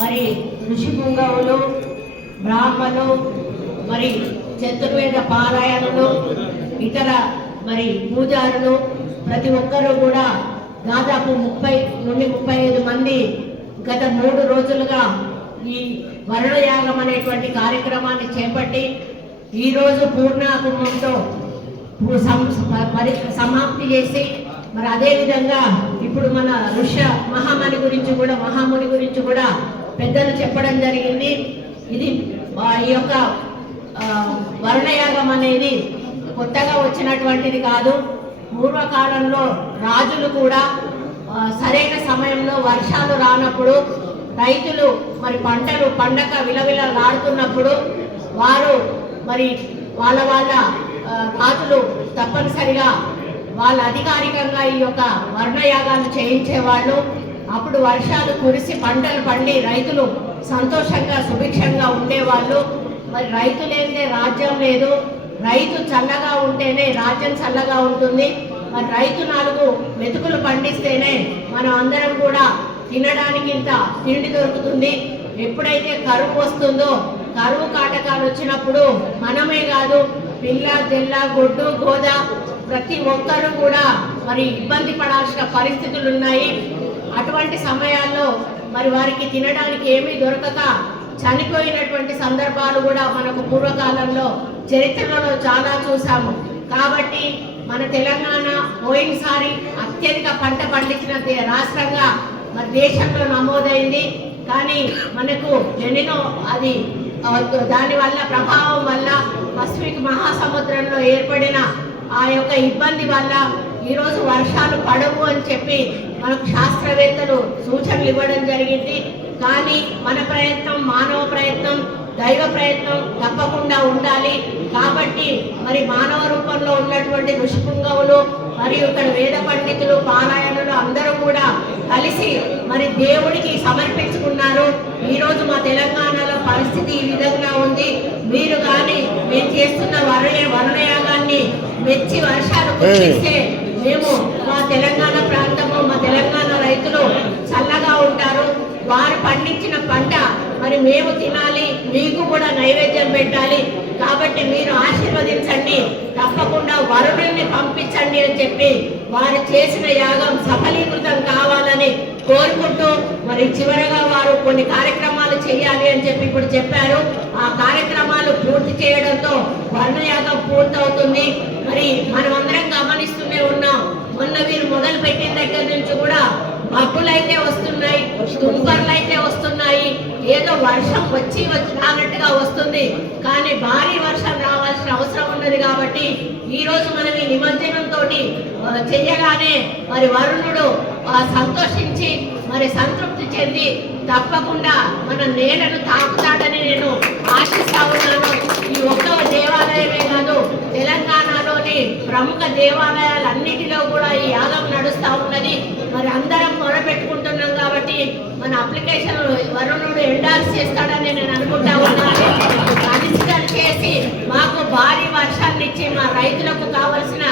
మరి ఋషి పుంగవులు, బ్రాహ్మణులు, మరి చతుర్వేద పారాయణలు, ఇతర మరి పూజారులు ప్రతి ఒక్కరూ కూడా దాదాపు 30 నుండి 35 మంది గత 3 రోజులుగా ఈ వరుణయాగం అనేటువంటి కార్యక్రమాన్ని చేపట్టి ఈరోజు పూర్ణాకుంభంతో సమాప్తి చేసి మరి అదేవిధంగా ఇప్పుడు మన ఋష మహాముని గురించి కూడా పెద్దలు చెప్పడం జరిగింది. ఇది ఈ యొక్క వరుణయాగం అనేది కొత్తగా వచ్చినటువంటిది కాదు. పూర్వకాలంలో రాజులు కూడా సరైన సమయంలో వర్షాలు రానప్పుడు రైతులు మరి పంటలు పండక విలవిలలాడుతున్నప్పుడు వారు మరి వాళ్ళ రాజులు తప్పనిసరిగా వాళ్ళ అధికారికంగా ఈ యొక్క వర్ణయాగాలు చేయించేవాళ్ళు. అప్పుడు వర్షాలు కురిసి పంటలు పండి రైతులు సంతోషంగా సుభిక్షంగా ఉండేవాళ్ళు. మరి రైతు లేదే రాజ్యం లేదు, రైతు చల్లగా ఉంటేనే రాజ్యం చల్లగా ఉంటుంది. మరి రైతు 4 మెతుకులు పండిస్తేనే మనం అందరం కూడా తినడానికి ఇంత తిండి దొరుకుతుంది. ఎప్పుడైతే కరువు వస్తుందో, కరువు కాటకాలు వచ్చినప్పుడు మనమే కాదు పిల్ల జల్ల గొడ్డు గోద ప్రతి ఒక్కరూ కూడా మరి ఇబ్బంది పడాల్సిన పరిస్థితులు ఉన్నాయి. అటువంటి సమయాల్లో మరి వారికి తినడానికి ఏమీ దొరకక చనిపోయినటువంటి సందర్భాలు కూడా మనకు పూర్వకాలంలో చరిత్రలో చాలా చూసాము. కాబట్టి మన తెలంగాణ పోయినసారి అత్యధిక పంట పండించిన రాష్ట్రంగా మరి దేశంలో నమోదైంది. కానీ మనకు ఎన్నో అది దానివల్ల ప్రభావం వల్ల పసిఫిక్ మహాసముద్రంలో ఏర్పడిన ఆ యొక్క ఇబ్బంది వల్ల ఈరోజు వర్షాలు పడవు అని చెప్పి మనకు శాస్త్రవేత్తలు సూచనలు ఇవ్వడం జరిగింది. కానీ మన ప్రయత్నం, మానవ ప్రయత్నం, దైవ ప్రయత్నం తప్పకుండా ఉండాలి. కాబట్టి మరి మానవ రూపంలో ఉన్నటువంటి ఋషిపుంగవులు మరియు ఇక్కడ వేద పండితులు, పారాయణులు అందరూ కూడా కలిసి మరి దేవుడికి సమర్పించుకున్నారు. ఈరోజు మా తెలంగాణలో పరిస్థితి ఈ విధంగా ఉంది. మీరు కానీ మేము చేస్తున్న వరుణయాగాన్ని మెచ్చి వర్షాలు కురిపిస్తే మేము మా తెలంగాణ ప్రాంతము, మా తెలంగాణ రైతులు చల్లగా ఉంటారు. వారు పండించిన పంట మరి మేము తినాలి, మీకు కూడా నైవేద్యం పెట్టాలి. కాబట్టి మీరు ఆశీర్వదించండి, తప్పకుండా వరుణుల్ని పంపించండి అని చెప్పి వారు చేసిన యాగం సఫలీకృతం కావాలని కోరుకుంటూ మరి చివరగా వారు కొన్ని కార్యక్రమాలు చేయాలి అని చెప్పి ఇప్పుడు చెప్పారు. ఆ కార్యక్రమాలు పూర్తి చేయడంతో వరుణయాగం పూర్తవుతుంది. మరి మనమందరం గమనిస్తూనే ఉన్నాం. మొన్న వీరు మొదలు పెట్టిన దగ్గర నుంచి కూడా మబ్బులైతే వస్తున్నాయి, తుంపర్లు అయితే వస్తున్నాయి, ఏదో వర్షం వచ్చి రానట్టుగా వస్తుంది. కానీ భారీ వర్షం రావాల్సిన అవసరం ఉన్నది. కాబట్టి ఈ రోజు మనం ఈ నిమజ్జనంతో చెయ్యగానే మరి వరుణుడు సంతోషించి మరి సంతృప్తి చెంది తప్పకుండా మన నేలను తాకుతాడని నేను ఆశిస్తా ఉన్నాను. ఈ ఒక్క దేవాలయమే కాదు, తెలంగాణలోని ప్రముఖ దేవాలయాలన్నిటిలో కూడా ఈ యాగం నడుస్తూ ఉన్నది. మరి అందరం మొరపెట్టుకుంటున్నాం కాబట్టి మన అప్లికేషన్ వరుణుడు ఎండార్స్ చేస్తాడని నేను అనుకుంటా ఉన్నాను. కలిసి చేసి మాకు భారీ వర్షాన్ని ఇచ్చి మా రైతులకు కావలసిన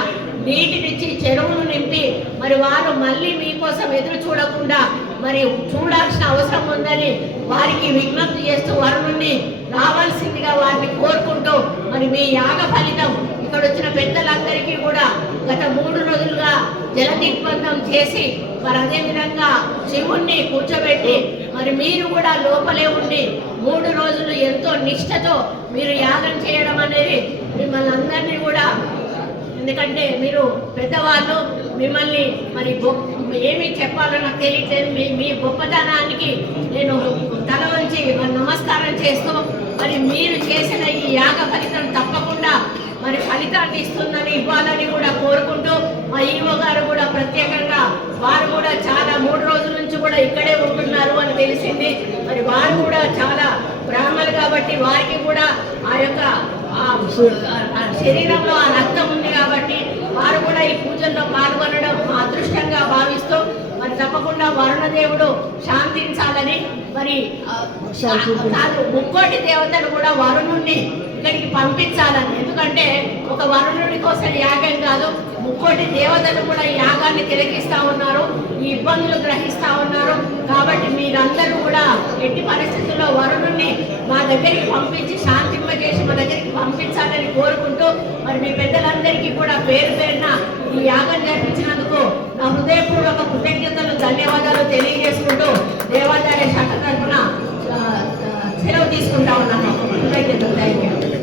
నీటినిచ్చి చెరువులు నింపి మరి వారు మళ్ళీ మీకోసం ఎదురు చూడకుండా మరి చూడాల్సిన అవసరం ఉందని వారికి విజ్ఞప్తి చేస్తూ వరుణుణ్ణి రావాల్సిందిగా వారిని కోరుకుంటూ మరి మీ యాగ ఫలితం ఇక్కడ వచ్చిన పెద్దలందరికీ కూడా గత 3 రోజులుగా జల దిగ్బంధం చేసి మరి అదేవిధంగా శివుణ్ణి కూర్చోబెట్టి మరి మీరు కూడా లోపలే ఉండి 3 రోజులు ఎంతో నిష్ఠతో మీరు యాగం చేయడం అనేది మిమ్మల్ని అందరినీ కూడా, ఎందుకంటే మీరు పెద్దవాళ్ళు, మిమ్మల్ని మరి ఏమి చెప్పాలో నాకు తెలియట్లేదు. మీ గొప్పతనానికి నేను తల వంచి నమస్కారం చేస్తూ మరి మీరు చేసిన ఈ యాగ ఫలితం తప్పకుండా మరి ఫలితాన్ని ఇవ్వాలని కూడా కోరుకుంటూ మా ఈవో గారు కూడా ప్రత్యేకంగా వారు కూడా చాలా 3 రోజుల నుంచి కూడా ఇక్కడే ఉంటున్నారు అని తెలిసింది. మరి వారు కూడా చాలా బ్రాహ్మణులు కాబట్టి వారికి కూడా ఆ యొక్క శరీరంలో ఆ రక్తం ఉంది కాబట్టి వారు కూడా ఈ పూజల్లో పాల్గొనడం అదృష్టంగా భావిస్తూ మరి తప్పకుండా వరుణదేవుడు శాంతించాలని మరి ముక్కోటి దేవతలు కూడా వరుణుణ్ణి ఇక్కడికి పంపించాలని, ఎందుకంటే ఒక వరుణుడి కోసం యాగం కాదు, ముక్కోటి దేవతలు కూడా ఈ యాగాన్ని తిలకిస్తా ఉన్నారు, ఈ ఇబ్బందులు గ్రహిస్తా ఉన్నారు. కాబట్టి మీరందరూ కూడా కూడా ఎట్టి పరిస్థితుల్లో వరుణుణ్ణి మా దగ్గరికి పంపించి శాంతింపజేసి మా దగ్గరికి పంపించాలని కోరుకుంటూ మరి మీ పెద్దలందరికీ కూడా పేరు పేరున